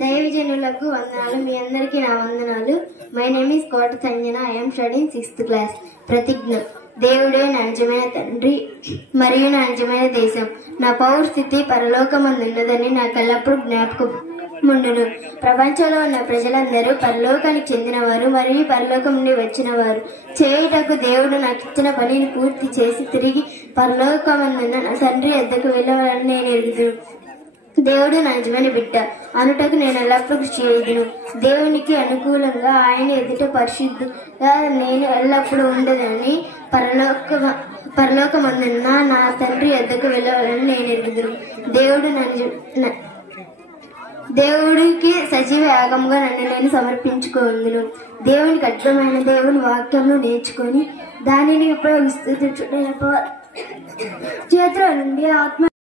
దైవజనులకు వందనాలు. మీ అందరికీ నా వందనాలు. My name is Kota Sanjana. I'm studying 6th class. ప్రతిజ్ఞ. దేవుడే నా నిజమైన తండ్రి మరియు నా నిజమైన దేశం. నా పౌరస్థితి పరలోకమందున్నదని నాకు ఎల్లప్పుడూ జ్ఞాపకముండును. ప్రపంచంలో ఉన్న ప్రజలందరూ పరలోకానికి చెందినవారు మరియు పరలోకం నుండి వచ్చినవారు. చేయుటకు దేవుడు నాకు ఇచ్చిన పనిని పూర్తి చేసి తిరిగి పరలోకమందున్న నా తండ్రి వద్దకు వెళ్ళవాలని నేను ఎరుగుదును. దేవుడు నా నిజమైన బిడ్డ అనుటకు నేను ఎల్లప్పుడూ కృషి చేయుదును. దేవునికి అనుకూలంగా ఆయన ఎదుట పరిశుద్ధంగా నేను ఎల్లప్పుడూ ఉండదని పరలోకమందున్న నా తండ్రి వద్దకు వెళ్ళవాలని నేను ఎరుగుదును. దేవుడికి సజీవ యాగంగా నన్ను నేను సమర్పించుకుందును. దేవునికి అర్థమైన దేవుని వాక్యంను నేర్చుకొని దానిని ఉపయోగిస్తూ చేతుల నుండి ఆత్మ